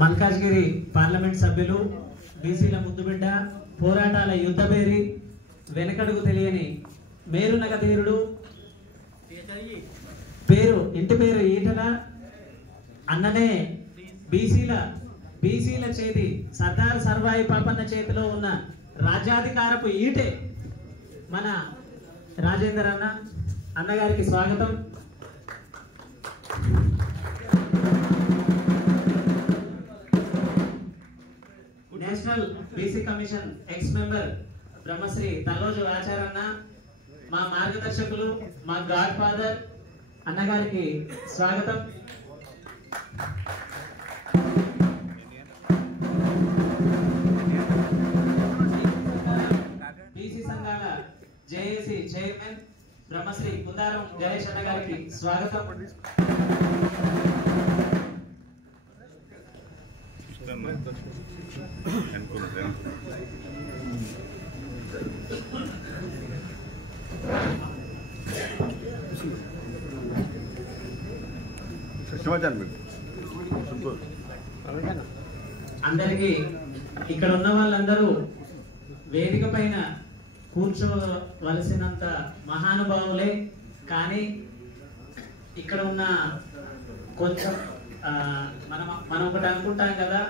Malkajgiri parliament సభ్యులు, బీసీల ముద్దుబిడ్డ, పోరాటాల యుద్ధబేరి, వెనకడుగు తెలియని మేరునగ తీరుడు, ఇంటి పేరు ఈటల అన్ననే బీసీల చేతి సర్దార్ సర్వాయి పాపన్న చేతిలో ఉన్న రాజ్యాధికారపు ఈటే మన రాజేందర్ అన్నగారికి స్వాగతం. National BC commission ex member Brahmasri Talloju ఆచారన్న, మా మార్గదర్శకులు, మా గాడ్ ఫాదర్ అన్నగారికి స్వాగతం. బీసీ సంఘాల జేఏసీ చైర్మన్ బ్రహ్మశ్రీ కుందారం జయేష్ అన్న గారికి స్వాగతం. అందరికీ ఇక్కడ ఉన్న వాళ్ళందరూ వేదిక పైన కూర్చోవలసినంత మహానుభావులే, కానీ ఇక్కడ ఉన్న కొంచెం మనం ఒకటి అనుకుంటాం కదా,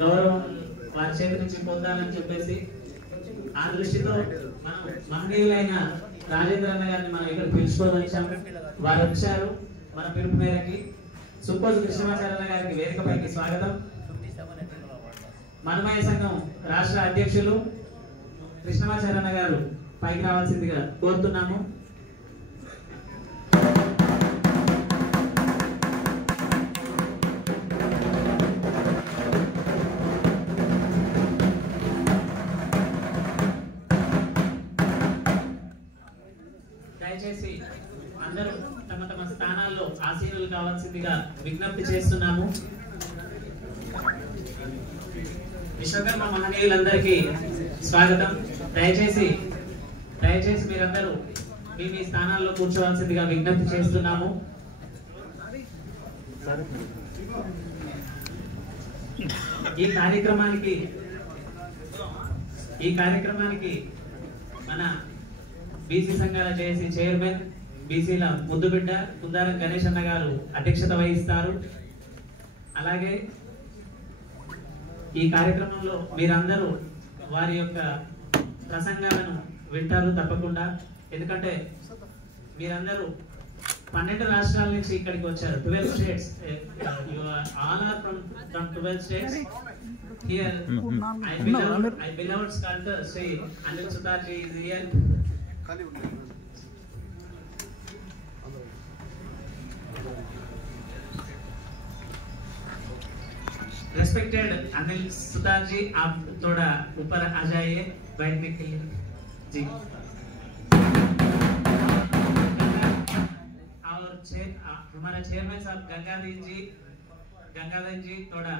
గౌరవం వారి చేతి నుంచి పొందాలని చెప్పేసి, ఆ దృష్టితో మనం మహనీయులైన రాజేంద్ర అన్న గారిని మనం ఇక్కడ పిలుచుకొని వచ్చాము. వారు వచ్చారు. మన పిలుపు మేరకి సుబ్బోజు కృష్ణమాచార్య గారికి వేదికపైకి స్వాగతం. మనమయ సంఘం రాష్ట్ర అధ్యక్షులు కృష్ణమాచార్య గారు పైకి రావాల్సిందిగా కోరుతున్నాము. దయచేసి అందరూ తమ తమ స్థానాల్లో ఆసీనులు కావాల్సిందిగా విజ్ఞప్తి చేస్తున్నాము. విశ్వకర్మ మహనీయులందరికీ స్వాగతం. దయచేసి మీరందరూ మీ స్థానాల్లో కూర్చోవాల్సిందిగా విజ్ఞప్తి చేస్తున్నాము. ఈ కార్యక్రమానికి మన బీసీ సంఘాల జేఏసీ చైర్మన్, బీసీల ముద్దుబిడ్డ కుందారం గణేష్ అన్న గారు అధ్యక్షత వహిస్తారు. అలాగే ఈ కార్యక్రమంలో మీరందరూ వారి యొక్క ప్రసంగాలను వింటారు తప్పకుండా. ఎందుకంటే మీరందరూ 12 రాష్ట్రాల నుంచి ఇక్కడికి వచ్చారు. 12 states. You are all are from 12 states. Here, I beloved sculptor Sri Anil Sutarji is here. Respected Anil Sutarji, आप थोड़ा ऊपर आ जाइए बैठने के लिए जी. और हमारा चेयरमैन साहब गंगाधर जी थोड़ा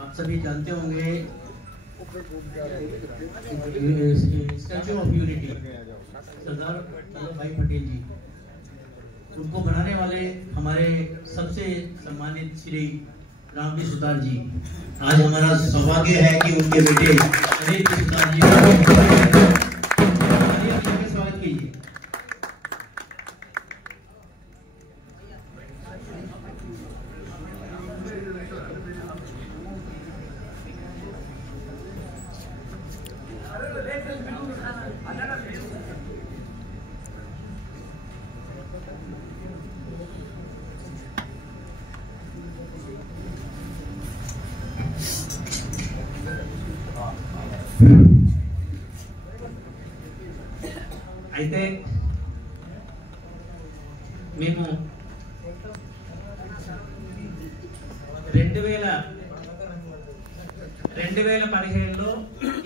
आप सभी जानते होंगे statue of unity Sardar Vallabh भाई पटेल जी, उनको बनाने वाले हमारे सबसे सम्मानित श्री रामजी सुतार जी, आज हमारा सौभाग्य है कि उनके बेटे गणेश सुतार जी स्वागत कीजिए. అయితే మేము 2017లో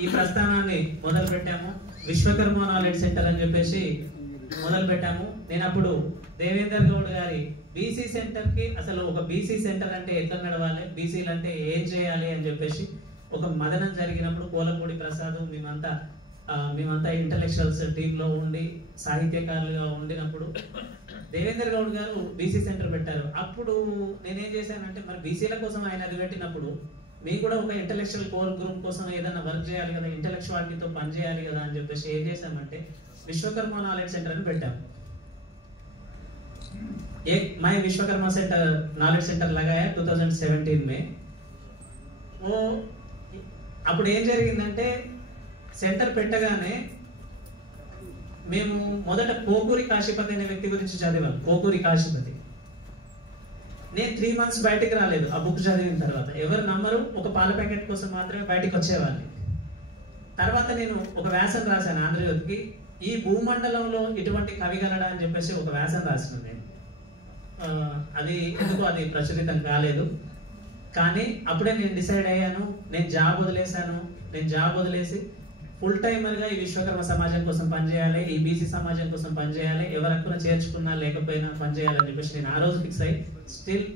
ఈ ప్రస్థానాన్ని మొదలు పెట్టాము. విశ్వకర్మ నాలెడ్జ్ సెంటర్ అని చెప్పేసి మొదలు పెట్టాము. నేను అప్పుడు దేవేందర్ గౌడ్ గారి బీసీ సెంటర్ కి అసలు ఒక బీసీ సెంటర్ అంటే ఎట్లా నడవాలి, బీసీలు అంటే ఏం చేయాలి అని చెప్పేసి ఒక మదనం జరిగినప్పుడు కోలపూడి ప్రసాద్ మేమంతా ఇంటలెక్చువల్స్ టీమ్ లో ఉండి సాహిత్యకారులుగా ఉండినప్పుడు దేవేందర్ గౌడ్ గారు బీసీ సెంటర్ పెట్టారు. అప్పుడు నేనేం చేశానంటే మరి బీసీల కోసం ఆయన అది పెట్టినప్పుడు మీకు కూడా ఒక ఇంటలెక్చువల్ కోర్ గ్రూప్ కోసం ఏదైనా వర్క్ చేయాలి కదా, ఇంటలెక్చువాలిటీతో పని చేయాలి కదా అని చెప్పేసి ఏం చేశామంటే విశ్వకర్మ నాలెడ్జ్ సెంటర్ అని పెట్టాము. मैं विश्वकर्मा सेंटर नॉलेज सेंटर लगाया 2017 में. वो అప్పుడు ఏం జరిగిందంటే సెంటర్ పెట్టగానే మేము మొదట కోకూరి కాశీపతి అనే వ్యక్తి గురించి చదివాం. కోకూరి కాశీపతి నేను 3 months బయటికి రాలేదు ఆ బుక్ చదివిన తర్వాత. ఎవరు నమ్మరు, ఒక పాల ప్యాకెట్ కోసం మాత్రమే బయటికి వచ్చేవాడిని. తర్వాత నేను ఒక వ్యాసం రాశాను ఆంధ్రజ్యోతికి, ఈ భూమండలంలో ఇటువంటి కవి గలడా అని చెప్పేసి ఒక వ్యాసం రాసిన నేను. అది ఎందుకు అది ప్రచురితం కాలేదు. కానీ అప్పుడే నేను డిసైడ్ అయ్యాను, నేను జాబ్ వదిలేశాను. నేను జాబ్ వదిలేసి ఫుల్ టైమర్ గా ఈ విశ్వకర్మ సమాజం కోసం పనిచేయాలి, ఈ బీసీ సమాజం కోసం పనిచేయాలి, ఎవరు హక్కున చేర్చుకున్నా లేకపోయినా పనిచేయాలని చెప్పేసి నేను ఆ రోజు ఫిక్స్ అయ్యి స్టిల్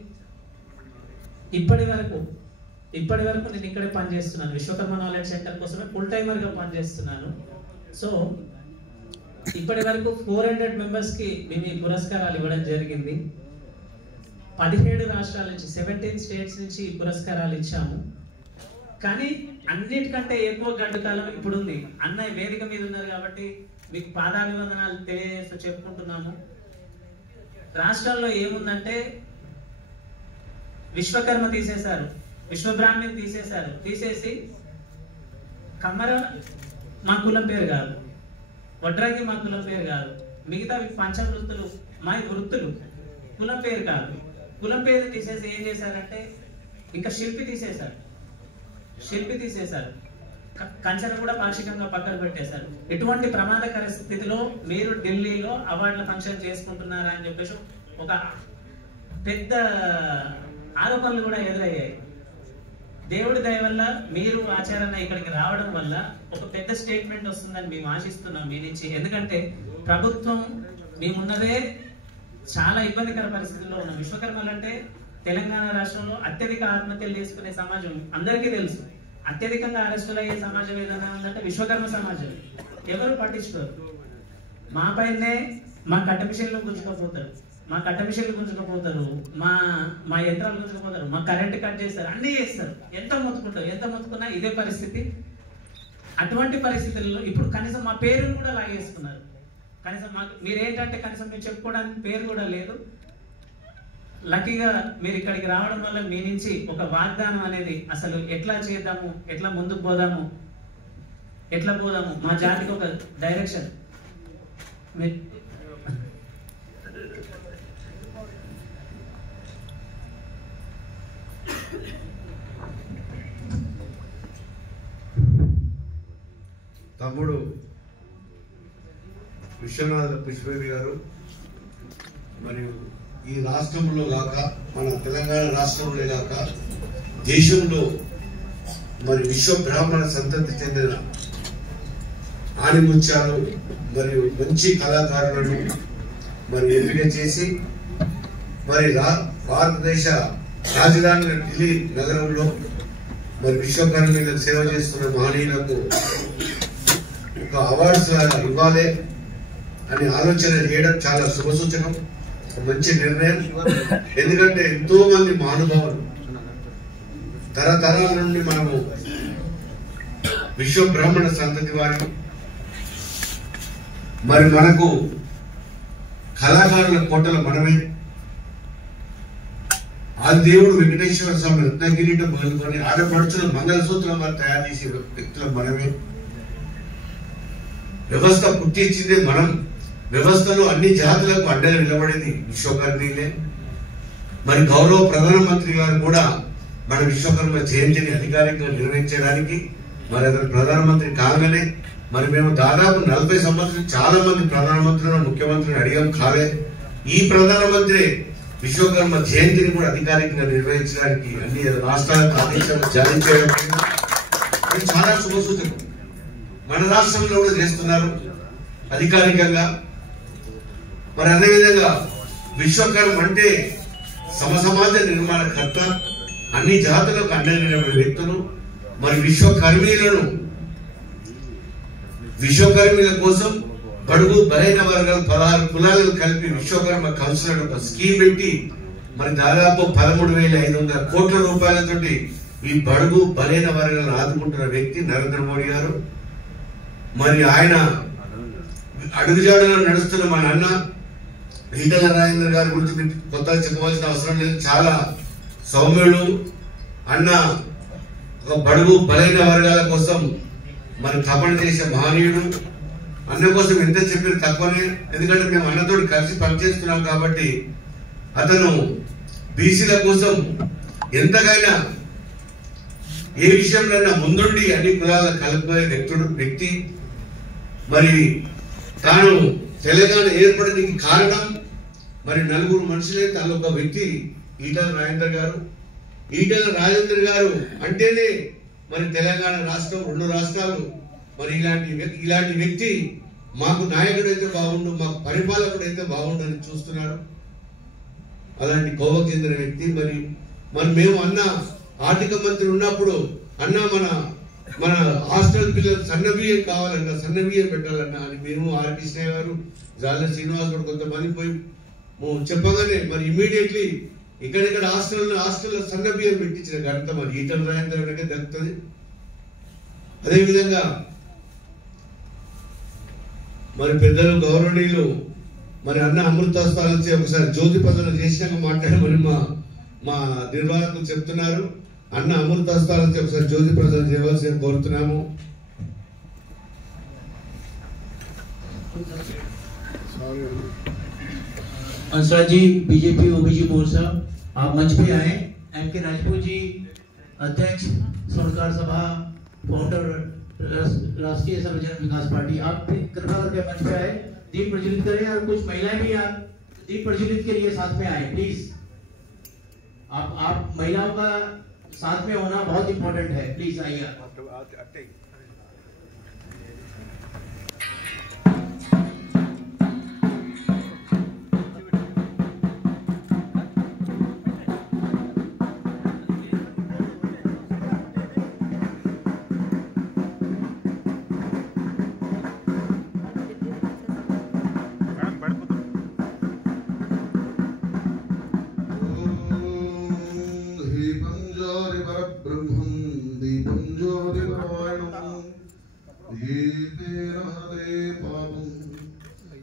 ఇప్పటి వరకు నేను ఇక్కడే పనిచేస్తున్నాను. విశ్వకర్మ నాలెడ్జ్ సెంటర్ కోసమే ఫుల్ టైమర్ గా పనిచేస్తున్నాను. సో ఇప్పటి వరకు 400 మెంబర్స్ కి మేము ఈ పురస్కారాలు ఇవ్వడం జరిగింది. 17 రాష్ట్రాల నుంచి 17 స్టేట్స్ నుంచి ఈ పురస్కారాలు ఇచ్చాము. కానీ అన్నిటికంటే ఎక్కువ గడ్డు కాలం ఇప్పుడు ఉంది. అన్నయ్య వేదిక మీద ఉన్నారు కాబట్టి మీకు పాదాభివందనాలు తెలియజేస్తూ చెప్పుకుంటున్నాము. రాష్ట్రాల్లో ఏముందంటే విశ్వకర్మ తీసేశారు, విశ్వబ్రాహ్మణ్ తీసేశారు. తీసేసి కమ్మర మా కులం పేరు కాదు, వడ్రాగి మా కులం పేరు కాదు, మిగతా పంచవృత్తులు మా వృత్తులు కులం పేరు కాదు. కులం పేరు తీసేసి ఏం చేశారంటే ఇంకా శిల్పి తీసేశారు. కంచెను కూడా పాక్షికంగా పక్కన పెట్టేశారు. ఎటువంటి ప్రమాదకర స్థితిలో మీరు ఢిల్లీలో అవార్డుల ఫంక్షన్ చేసుకుంటున్నారా అని చెప్పేసి ఒక పెద్ద ఆరోపణలు కూడా ఎదురయ్యాయి. దేవుడి దయ వల్ల మీరు ఆచారణ ఇక్కడికి రావడం వల్ల ఒక పెద్ద స్టేట్మెంట్ వస్తుందని మేము ఆశిస్తున్నాం మీ నుంచి. ఎందుకంటే ప్రభుత్వం మేమున్నదే చాలా ఇబ్బందికర పరిస్థితుల్లో ఉన్నాం. విశ్వకర్మలు అంటే తెలంగాణ రాష్ట్రంలో అత్యధిక ఆత్మహత్యలు చేసుకునే సమాజం అందరికీ తెలుసు. అత్యధికంగా అరెస్టులు అయ్యే సమాజం ఏదైనా ఉందంటే విశ్వకర్మ సమాజం. ఎవరు పట్టించుకోరు. మా పైనే మా కట్ట మిషన్లు గుంజుకపోతారు, మా యంత్రాలు గుంజుకపోతారు, మా కరెంట్ కట్ చేస్తారు, అన్ని చేస్తారు. ఎంత మొత్తుకున్నా ఇదే పరిస్థితి. అటువంటి పరిస్థితుల్లో ఇప్పుడు కనీసం మా పేరును కూడా లాగేసుకున్నారు. కనీసం మీరేంటంటే కనీసం మీరు చెప్పుకోవడానికి పేరు కూడా లేదు. లక్కీగా మీరు ఇక్కడికి రావడం వల్ల మీ నుంచి ఒక వాగ్దానం అనేది అసలు ఎట్లా చేద్దాము, ఎట్లా ముందుకు పోదాము, మా జాతికి ఒక డైరెక్షన్. తమ్ముడు విశ్వనాథ పుష్పేవి గారు మరియు ఈ రాష్ట్రంలో కాక మన తెలంగాణ రాష్ట్రంలో కాక దేశంలో మరి విశ్వ బ్రాహ్మణ సంతతి చెందిన ఆణిముత్యాలు మరియు మంచి కళాకారులను మరి ఎంపిక చేసి మరి భారతదేశ రాజధాని ఢిల్లీ నగరంలో మరి విశ్వకర్మలకు సేవ చేస్తున్న మహనీయులకు ఒక అవార్డ్స్ ఇవ్వాలి అని ఆలోచన చేయడం చాలా శుభసూచకం, మంచి నిర్ణయం. ఎందుకంటే ఎంతో మంది మహానుభావులు తరతరాల నుండి మనము విశ్వ బ్రాహ్మణ సంతతి వారి మరి మనకు కళాకారుల కోటలు మనమే. ఆ దేవుడు వెంకటేశ్వర స్వామి రత్నగిరిని మొదలుకొని ఆడపడుచుల మంగళసూత్రం వారు తయారు చేసే వ్యక్తులు మనమే. వ్యవస్థ పుట్టించిందే మనం. వ్యవస్థలో అన్ని జాతులకు అండగా నిలబడింది విశ్వకర్మీలే. మరి గౌరవ ప్రధానమంత్రి గారు కూడా మన విశ్వకర్మ జయంతిని అధికారికంగా నిర్వహించడానికి మరి అతను ప్రధానమంత్రి కాగానే మరి మేము దాదాపు 40 సంవత్సరాలు చాలా మంది ప్రధానమంత్రులను ముఖ్యమంత్రిని అడిగాం, కాలే. ఈ ప్రధానమంత్రి విశ్వకర్మ జయంతిని కూడా అధికారికంగా నిర్వహించడానికి అన్ని రాష్ట్రాలకు ఆదేశాలు జారీ చేయడం చాలా శుభసూచకం. మన రాష్ట్రంలో కూడా చేస్తున్నారు అధికారికంగా. మరి అదేవిధంగా విశ్వకర్మ అంటే సమసమాజ నిర్మాణకర్త, అన్ని జాతులకు అండగా నిలబడే వ్యక్తులు. మరి విశ్వకర్మీల కోసం బడుగు బలైన వర్గాలు 16 కులాలను కలిపి విశ్వకర్మ కౌన్సిల్ ఒక స్కీమ్ పెట్టి మరి దాదాపు 13,500 కోట్ల రూపాయలతోటి ఈ బడుగు బలైన వర్గాలను ఆదుకుంటున్న వ్యక్తి నరేంద్ర మోడీ గారు. మరి ఆయన అడుగుజాడలో నడుస్తున్న మన అన్న ఈటల రాజేందర్ గారి గురించి కొత్తగా చెప్పవలసిన అవసరం లేదు. చాలా సౌమ్యుడు అన్న, ఒక బడుగు బలైన వర్గాల కోసం మరి తపన చేసే మహనీయుడు. అన్న కోసం ఎంత చెప్పిన తక్కువనే, ఎందుకంటే మేము అన్నతో కలిసి పనిచేస్తున్నాం కాబట్టి. అతను బీసీల కోసం ఎంతకైనా ఏ విషయంలో ముందుండి అన్ని కులాలను కలుపుకునే వ్యక్తి. మరి తాను తెలంగాణ ఏర్పడడానికి కారణం మరి 4 మనుషులే, తన ఒక వ్యక్తి ఈటల రాజేందర్ గారు. ఈటల రాజేందర్ గారు అంటేనే మరి తెలంగాణ రాష్ట్రం, 2 రాష్ట్రాలు. మరి ఇలాంటి వ్యక్తి మాకు నాయకుడు అయితే బాగుండు, మాకు పరిపాలకుడు అయితే బాగుండు అని చూస్తున్నారు. అలాంటి కోవకు చెందిన వ్యక్తి. మరి మేము అన్న ఆర్థిక మంత్రి ఉన్నప్పుడు అన్న మన హాస్టల్ పిల్లలు సన్నబియ్యం కావాలన్నా, సన్నబియ్యం పెట్టాలన్నా అని మేము ఆర్ కృష్ణ గారు, జాల శ్రీనివాస్ గారు కొంతమంది పోయి చెప్పగానే మరి ఇమీడియట్లీ ఇక్కడిక్కడ హాస్టల్లో సన్నబియ్యం పెట్టించిన ఘనత మరి ఈటల రాజేందర్ గారికి దక్కుతుంది. అదేవిధంగా మరి పెద్దలు గౌరవనీయులు మరి అన్న అమృతోత్సవాలు ఒకసారి జ్యోతి పదవులు చేసినాక మాట్లాడమని మా నిర్వాహకులు చెప్తున్నారు. అన్న అమృతోత్సవాలు ఒకసారి జ్యోతి ప్రజలు చేయవలసి కోరుతున్నాము. अंसरा जी, बीजेपी ओबीसी मोर्चा, आप मंच पे आए। एम के राजपूत जी, अध्यक्ष स्वर्णकार सभा, फाउंडर राष्ट्रीय सर्वजन विकास पार्टी, आप कृपा करके मंच पे आए, दीप प्रज्वलित करें। और कुछ महिलाएं भी आप दीप प्रज्वलित के लिए साथ में आए प्लीज। आप महिलाओं का साथ में होना बहुत इंपॉर्टेंट है, प्लीज आइए।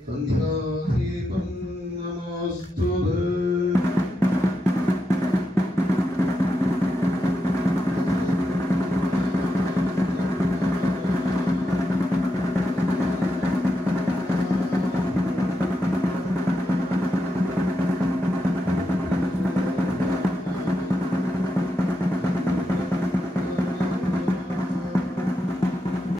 संध्या नमस्तुते